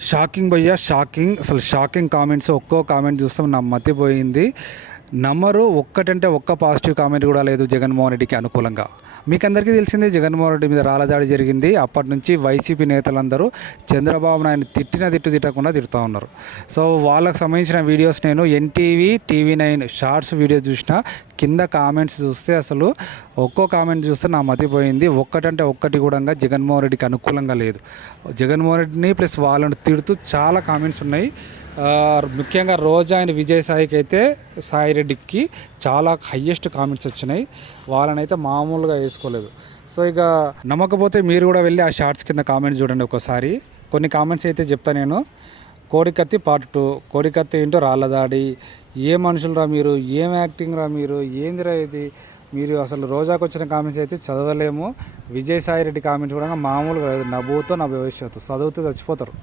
Shocking భయ్యా, shocking. అసలు shocking comments. ఒక్కో కామెంట్ చూస్తాం నా మతిపోయింది. నమ్మరు. ఒక్కటంటే ఒక్క పాజిటివ్ కామెంట్ కూడా లేదు జగన్మోహన్ రెడ్డికి అనుకూలంగా. మీకు అందరికీ తెలిసిందే జగన్మోహన్ రెడ్డి మీద రాళ్ళదాడి జరిగింది. అప్పటి నుంచి వైసీపీ నేతలందరూ చంద్రబాబు నాయుడు తిట్టకుండా తిడుతూ ఉన్నారు. సో వాళ్ళకు సంబంధించిన వీడియోస్ నేను ఎన్టీవీ, టీవీ9 షార్ట్స్ వీడియో చూసిన. కింద కామెంట్స్ చూస్తే అసలు ఒక్కో కామెంట్ చూస్తే నా మతిపోయింది. ఒక్కటంటే ఒక్కటి కూడా జగన్మోహన్ రెడ్డికి అనుకూలంగా లేదు. జగన్మోహన్ రెడ్డిని ప్లస్ వాళ్ళని తిడుతూ చాలా కామెంట్స్ ఉన్నాయి. ముఖ్యంగా రోజా అండ్ విజయసాయికి అయితే, సాయి రెడ్డికి చాలా హయ్యెస్ట్ కామెంట్స్ వచ్చినాయి. వాళ్ళనైతే మామూలుగా వేసుకోలేదు. సో ఇక నమ్మకపోతే మీరు కూడా వెళ్ళి ఆ షార్ట్స్ కింద కామెంట్స్ చూడండి ఒకసారి. కొన్ని కామెంట్స్ అయితే చెప్తాను నేను. కోడికత్తి పార్ట్ 2. కోడికత్తి ఏంటో రాళ్ళదాడి. ఏ మనుషులు రా మీరు, ఏం యాక్టింగ్ రా మీరు, ఏందిరా ఇది మీరు. అసలు రోజాకు వచ్చిన కామెంట్స్ అయితే చదవలేము. విజయసాయి రెడ్డి కామెంట్స్ కూడా మామూలుగా నవ్వుతో నా భవిష్యత్తు చదువుతూ చచ్చిపోతారు.